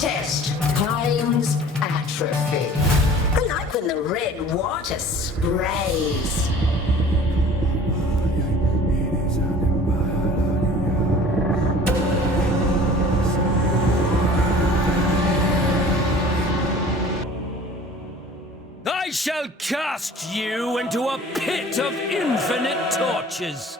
contest. Time's atrophy. I like when the red water sprays. I shall cast you into a pit of infinite tortures.